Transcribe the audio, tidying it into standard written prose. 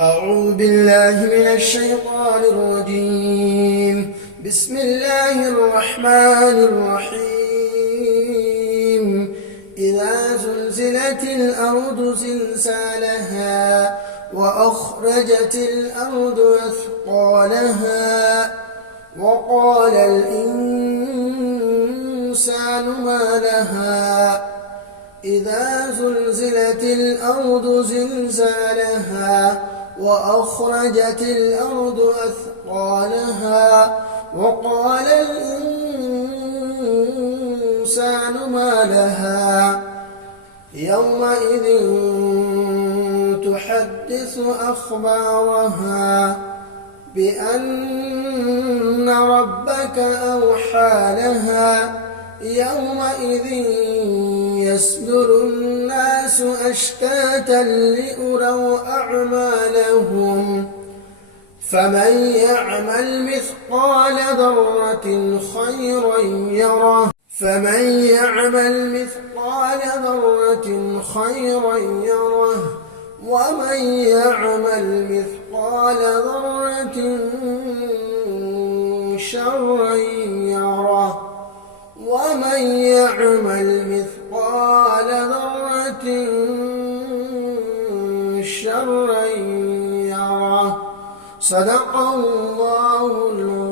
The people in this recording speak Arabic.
أعوذ بالله من الشيطان الرجيم. بسم الله الرحمن الرحيم. إذا زلزلت الأرض زلزالها وأخرجت الأرض أثقالها وقال الإنسان ما لها إذا زلزلت الأرض زلزالها وأخرجت الأرض أثقالها وقال الإنسان ما لها يومئذ تحدث أخبارها بأن ربك أوحى لها يومئذ يصدر الناس أشتاتا ليروا أعمالهم فمن يعمل مثقال ذرة خيرا يره ومن يعمل مثقال ذرة شرا يره ومن يعمل مثقال ذرة شرا يره. صدق الله العظيم.